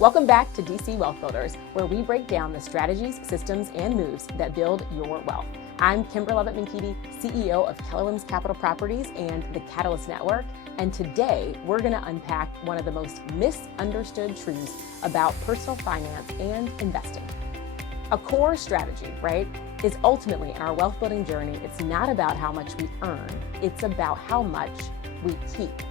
Welcome back to DC Wealthbuilders, where we break down the strategies, systems, and moves that build your wealth. I'm Kymber Lovett-Menkiti, CEO of Keller Williams Capital Properties and the Catalyst Network, and today we're going to unpack one of the most misunderstood truths about personal finance and investing. A core strategy, right, is ultimately in our wealth building journey, it's not about how much we earn, it's about how much we keep.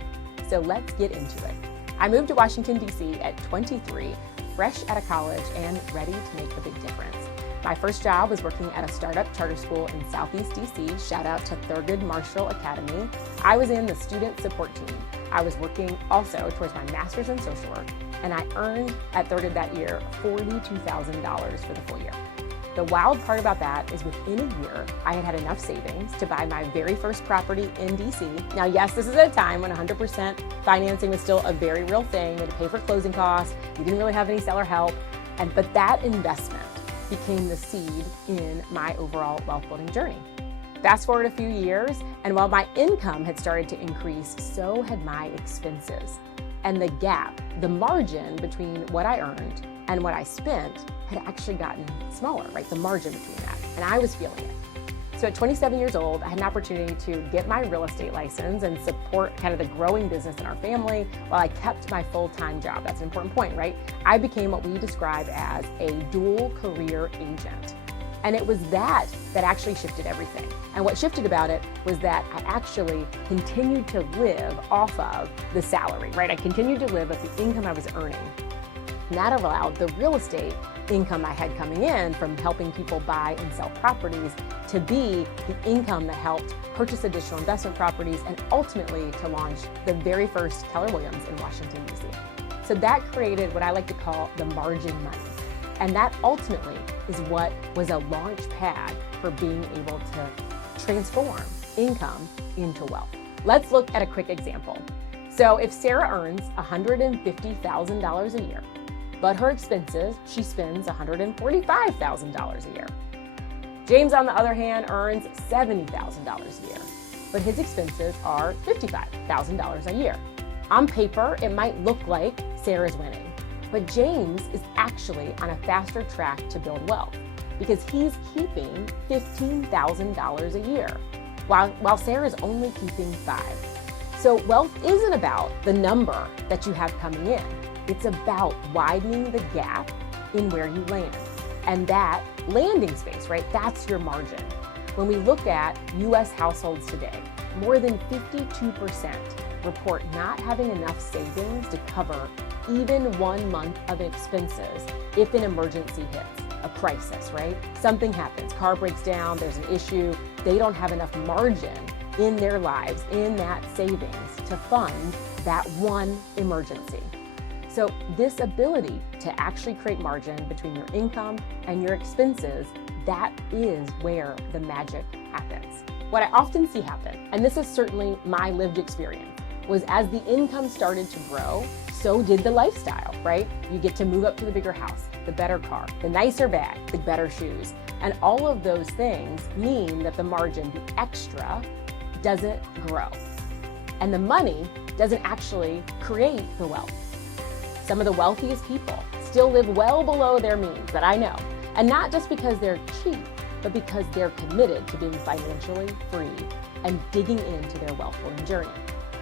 So let's get into it. I moved to Washington, D.C. at 23, fresh out of college and ready to make a big difference. My first job was working at a startup charter school in Southeast D.C. Shout out to Thurgood Marshall Academy. I was in the student support team. I was working also towards my master's in social work, and I earned at Thurgood that year $42,000 for the full year. The wild part about that is within a year, I had enough savings to buy my very first property in DC. Now, yes, this is at a time when 100% financing was still a very real thing. We had to pay for closing costs. We didn't really have any seller help. But that investment became the seed in my overall wealth building journey. Fast forward a few years, and while my income had started to increase, so had my expenses. And the gap, the margin between what I earned and what I spent had actually gotten smaller, right? The margin between that, and I was feeling it. So at 27 years old, I had an opportunity to get my real estate license and support kind of the growing business in our family while I kept my full-time job. That's an important point, right? I became what we describe as a dual career agent. And it was that actually shifted everything. And what shifted about it was that I actually continued to live off of the salary, right? I continued to live with the income I was earning. And that allowed the real estate income I had coming in from helping people buy and sell properties to be the income that helped purchase additional investment properties and ultimately to launch the very first Keller Williams in Washington, D.C. So that created what I like to call the margin money. And that ultimately is what was a launch pad for being able to transform income into wealth. Let's look at a quick example. So if Sarah earns $150,000 a year, but her expenses, she spends $145,000 a year. James, on the other hand, earns $70,000 a year, but his expenses are $55,000 a year. On paper, it might look like Sarah's winning, but James is actually on a faster track to build wealth because he's keeping $15,000 a year, while Sarah's only keeping $5,000. So wealth isn't about the number that you have coming in. It's about widening the gap in where you land. And that landing space, right, that's your margin. When we look at US households today, more than 52% report not having enough savings to cover even 1 month of expenses if an emergency hits, a crisis, right? Something happens, car breaks down, there's an issue, they don't have enough margin in their lives, in that savings to fund that one emergency. So this ability to actually create margin between your income and your expenses, that is where the magic happens. What I often see happen, and this is certainly my lived experience, was as the income started to grow, so did the lifestyle, right? You get to move up to the bigger house, the better car, the nicer bag, the better shoes. And all of those things mean that the margin, the extra, doesn't grow. And the money doesn't actually create the wealth. Some of the wealthiest people still live well below their means that I know. And not just because they're cheap, but because they're committed to being financially free and digging into their wealth building journey.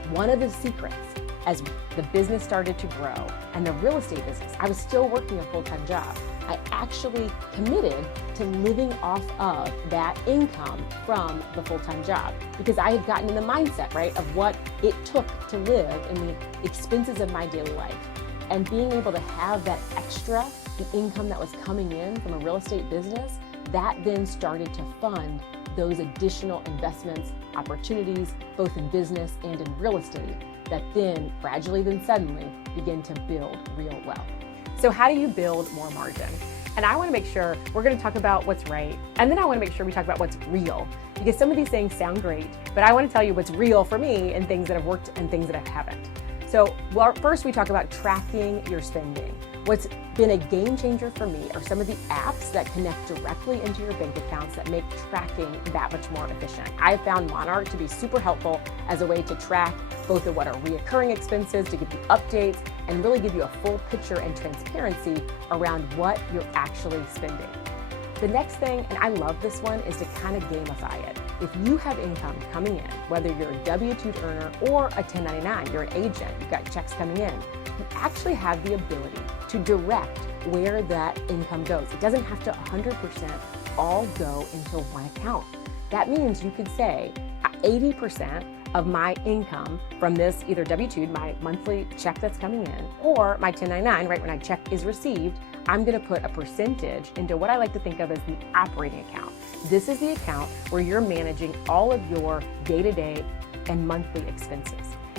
One of the secrets as the business started to grow and the real estate business, I was still working a full-time job. I actually committed to living off of that income from the full-time job because I had gotten in the mindset, right, of what it took to live in the expenses of my daily life. And being able to have that extra, the income that was coming in from a real estate business, that then started to fund those additional investments, opportunities, both in business and in real estate, that then gradually, then suddenly begin to build real wealth. So how do you build more margin? And I want to make sure we're going to talk about what's right, and then I want to make sure we talk about what's real, because some of these things sound great, but I want to tell you what's real for me and things that have worked and things that haven't. So first we talk about tracking your spending. What's been a game changer for me are some of the apps that connect directly into your bank accounts that make tracking that much more efficient. I've found Monarch to be super helpful as a way to track both of what are reoccurring expenses, to give you updates, and really give you a full picture and transparency around what you're actually spending. The next thing, and I love this one, is to kind of gamify it. If you have income coming in, whether you're a W-2 earner or a 1099, you're an agent, you've got checks coming in, you actually have the ability to direct where that income goes. It doesn't have to 100% all go into one account. That means you could say 80% of my income from this, either W-2, my monthly check that's coming in, or my 1099, right when my check is received, I'm gonna put a percentage into what I like to think of as the operating account. This is the account where you're managing all of your day-to-day and monthly expenses.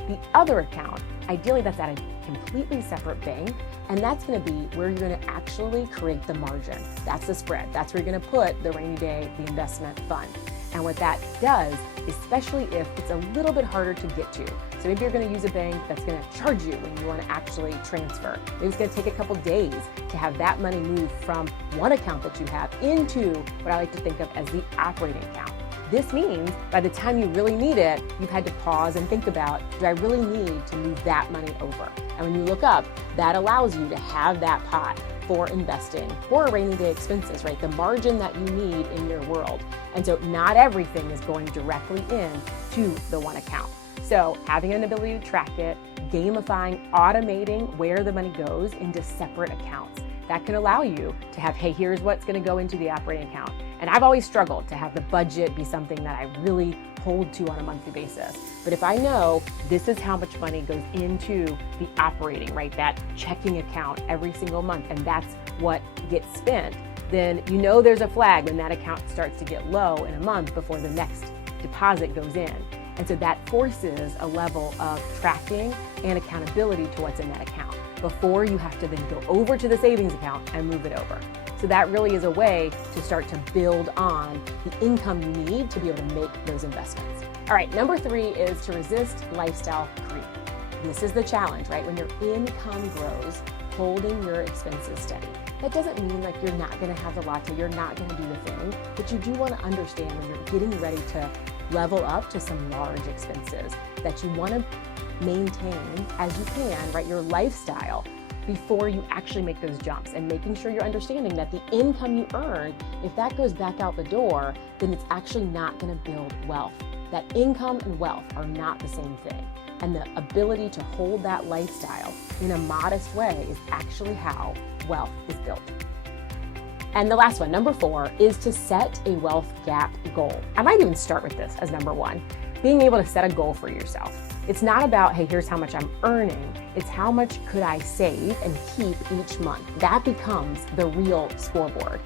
The other account, ideally that's at a completely separate bank, and that's gonna be where you're gonna actually create the margin. That's the spread. That's where you're gonna put the rainy day, the investment fund. And what that does, especially if it's a little bit harder to get to. So maybe you're gonna use a bank that's gonna charge you when you wanna actually transfer. Maybe it's gonna take a couple days to have that money move from one account that you have into what I like to think of as the operating account. This means by the time you really need it, you've had to pause and think about, do I really need to move that money over? And when you look up, that allows you to have that pot for investing, for rainy day expenses, right? The margin that you need in your world. And so not everything is going directly in to the one account. So having an ability to track it, gamifying, automating where the money goes into separate accounts. That can allow you to have, hey, here's what's gonna go into the operating account. And I've always struggled to have the budget be something that I really hold to on a monthly basis. But if I know this is how much money goes into the operating, right, that checking account every single month, and that's what gets spent, then you know there's a flag when that account starts to get low in a month before the next deposit goes in. And so that forces a level of tracking and accountability to what's in that account before you have to then go over to the savings account and move it over. So that really is a way to start to build on the income you need to be able to make those investments. All right, number 3 is to resist lifestyle creep. This is the challenge, right? When your income grows, holding your expenses steady. That doesn't mean like you're not gonna have the latte, you're not gonna do the thing, but you do wanna understand when you're getting ready to level up to some large expenses that you wanna maintain as you can, right, your lifestyle before you actually make those jumps, and making sure you're understanding that the income you earn, if that goes back out the door, then it's actually not gonna build wealth. That income and wealth are not the same thing. And the ability to hold that lifestyle in a modest way is actually how wealth is built. And the last one, number 4, is to set a wealth gap goal. I might even start with this as number 1, being able to set a goal for yourself. It's not about, hey, here's how much I'm earning. It's how much could I save and keep each month. That becomes the real scoreboard.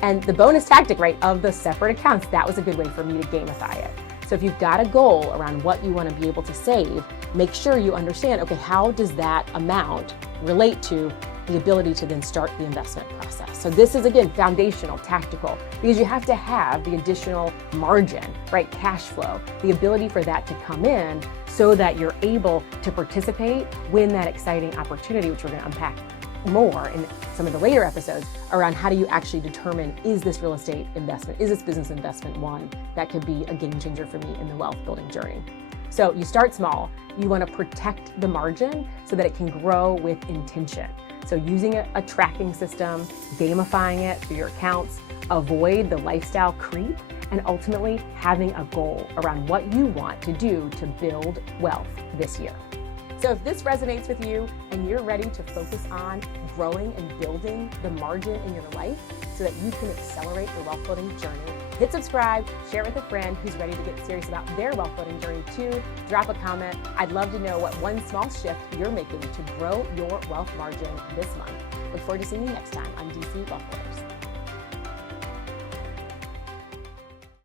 And the bonus tactic, right, of the separate accounts, that was a good way for me to gamify it. So if you've got a goal around what you want to be able to save, make sure you understand, okay, how does that amount relate to the ability to then start the investment process? So this is, again, foundational, tactical, because you have to have the additional margin, right, cash flow, the ability for that to come in so that you're able to participate when that exciting opportunity, which we're going to unpack more in some of the later episodes, around how do you actually determine, is this real estate investment, is this business investment one that could be a game changer for me in the wealth building journey? So you start small. You want to protect the margin so that it can grow with intention. So using a tracking system, gamifying it through your accounts, avoid the lifestyle creep, and ultimately having a goal around what you want to do to build wealth this year. So if this resonates with you and you're ready to focus on growing and building the margin in your life so that you can accelerate your wealth building journey, hit subscribe, share it with a friend who's ready to get serious about their wealth building journey too. Drop a comment. I'd love to know what one small shift you're making to grow your wealth margin this month. Look forward to seeing you next time on DC Wealthbuilders.